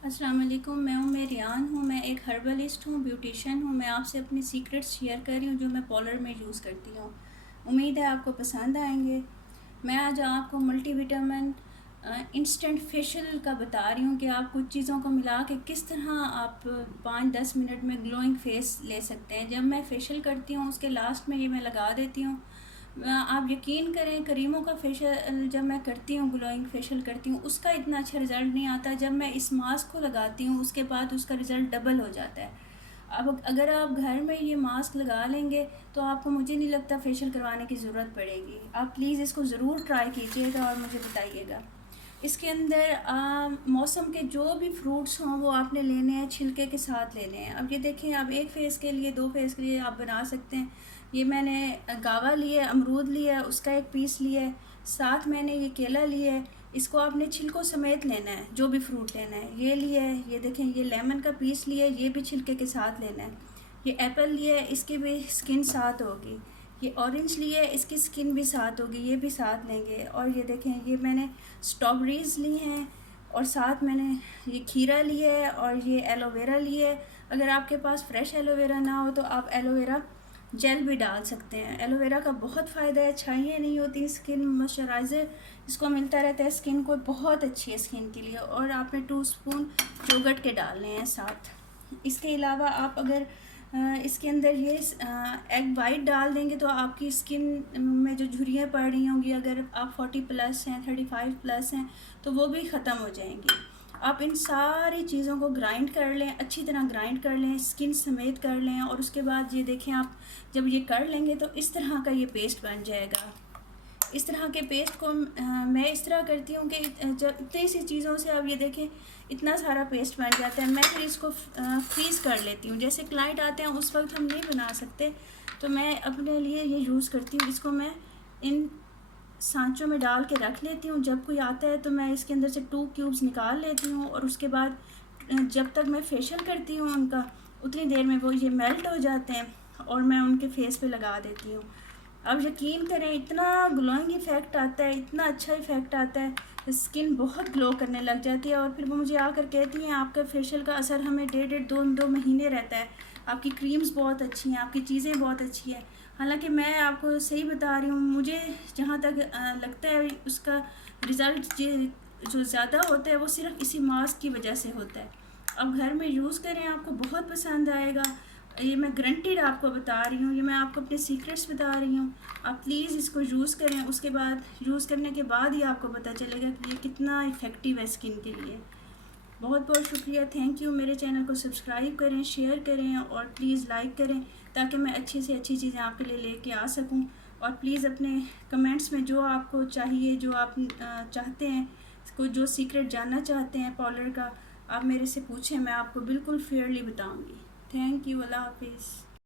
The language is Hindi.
अस्सलाम वालेकुम। मैं रियान हूँ। मैं एक हर्बलिस्ट हूँ, ब्यूटिशियन हूँ। मैं आपसे अपने सीक्रेट्स शेयर कर रही हूँ जो मैं पॉलर में यूज़ करती हूँ। उम्मीद है आपको पसंद आएंगे। मैं आज आपको मल्टीविटामिन इंस्टेंट फेशियल का बता रही हूँ कि आप कुछ चीज़ों को मिला के किस तरह आप 5-10 मिनट में ग्लोइंग फेस ले सकते हैं। जब मैं फेशियल करती हूँ उसके लास्ट में ये मैं लगा देती हूँ। आप यकीन करें, करीमों का फेशियल जब मैं करती हूँ, ग्लोइंग फेशियल करती हूँ, उसका इतना अच्छा रिज़ल्ट नहीं आता। जब मैं इस मास्क को लगाती हूँ उसके बाद उसका रिज़ल्ट डबल हो जाता है। अब अगर आप घर में ये मास्क लगा लेंगे तो आपको, मुझे नहीं लगता, फेशियल करवाने की ज़रूरत पड़ेगी। आप प्लीज़ इसको ज़रूर ट्राई कीजिएगा और मुझे बताइएगा। इसके अंदर मौसम के जो भी फ्रूट्स हों वो आपने लेने हैं, छिलके के साथ लेने हैं। अब ये देखें, आप एक फ़ेस के लिए, 2 फेस के लिए आप बना सकते हैं। ये मैंने गावा लिया, अमरूद लिया, उसका एक पीस लिया है, साथ मैंने ये केला लिया है। इसको आपने छिलकों समेत लेना है, जो भी फ्रूट लेना है। ये लिया है, ये देखें, ये लेमन का पीस लिया है, ये भी छिलके के साथ लेना है। ये एप्पल लिया है, इसकी भी स्किन साथ होगी। ये ऑरेंज लिया है, इसकी स्किन भी साथ होगी, ये भी साथ लेंगे। और ये देखें, ये मैंने स्ट्रॉबेरीज़ ली हैं और साथ मैंने ये खीरा लिया है और ये एलोवेरा लिया है। अगर आपके पास फ्रेश एलोवेरा ना हो तो आप एलोवेरा जेल भी डाल सकते हैं। एलोवेरा का बहुत फ़ायदा है, छाइयाँ नहीं होती, स्किन मॉइस्चराइज़र इसको मिलता रहता है स्किन को, बहुत अच्छी है स्किन के लिए। और आपने 2 स्पून योगर्ट के डालने हैं साथ। इसके अलावा आप अगर इसके अंदर ये एग वाइट डाल देंगे तो आपकी स्किन में जो झुर्रियाँ पड़ रही होंगी, अगर आप 40+ हैं, 35+ हैं, तो वो भी ख़त्म हो जाएंगी। आप इन सारी चीज़ों को ग्राइंड कर लें, अच्छी तरह ग्राइंड कर लें, स्किन समेत कर लें। और उसके बाद ये देखें, आप जब ये कर लेंगे तो इस तरह का ये पेस्ट बन जाएगा। इस तरह के पेस्ट को मैं इस तरह करती हूँ कि जब इतनी सी चीज़ों से, आप ये देखें, इतना सारा पेस्ट बन जाता है। मैं फिर इसको फ्रीज़ कर लेती हूँ। जैसे क्लाइंट आते हैं उस वक्त हम नहीं बना सकते, तो मैं अपने लिए ये यूज़ करती हूँ। इसको मैं इन सांचों में डाल के रख लेती हूँ। जब कोई आता है तो मैं इसके अंदर से 2 क्यूब्स निकाल लेती हूँ और उसके बाद जब तक मैं फेशियल करती हूँ उनका, उतनी देर में वो ये मेल्ट हो जाते हैं और मैं उनके फेस पे लगा देती हूँ। अब यकीन करें, इतना ग्लोइंग इफ़ेक्ट आता है, इतना अच्छा इफ़ेक्ट आता है, स्किन बहुत ग्लो करने लग जाती है। और फिर वो मुझे आकर कहती हैं, आपका फेशियल का असर हमें 1.5-2 महीने रहता है, आपकी क्रीम्स बहुत अच्छी हैं, आपकी चीज़ें बहुत अच्छी हैं। हालांकि मैं आपको सही बता रही हूँ, मुझे जहाँ तक लगता है उसका रिज़ल्ट जो ज़्यादा होता है वो सिर्फ इसी मास्क की वजह से होता है। अब घर में यूज़ करें, आपको बहुत पसंद आएगा। ये मैं ग्रंटेड आपको बता रही हूँ, ये मैं आपको अपने सीक्रेट्स बता रही हूँ। आप प्लीज़ इसको यूज़ करें, उसके बाद यूज़ करने के बाद ही आपको पता चलेगा कि ये कितना इफ़ेक्टिव है स्किन के लिए। बहुत बहुत शुक्रिया, थैंक यू। मेरे चैनल को सब्सक्राइब करें, शेयर करें और प्लीज़ लाइक करें, ताकि मैं अच्छी से अच्छी चीज़ें आपके लिए लेके आ सकूं। और प्लीज़ अपने कमेंट्स में जो आपको चाहिए, जो आप चाहते हैं, कोई जो सीक्रेट जानना चाहते हैं पार्लर का, आप मेरे से पूछें, मैं आपको बिल्कुल फेयरली बताऊंगी। Thank you. अल्लाह हाफिज़।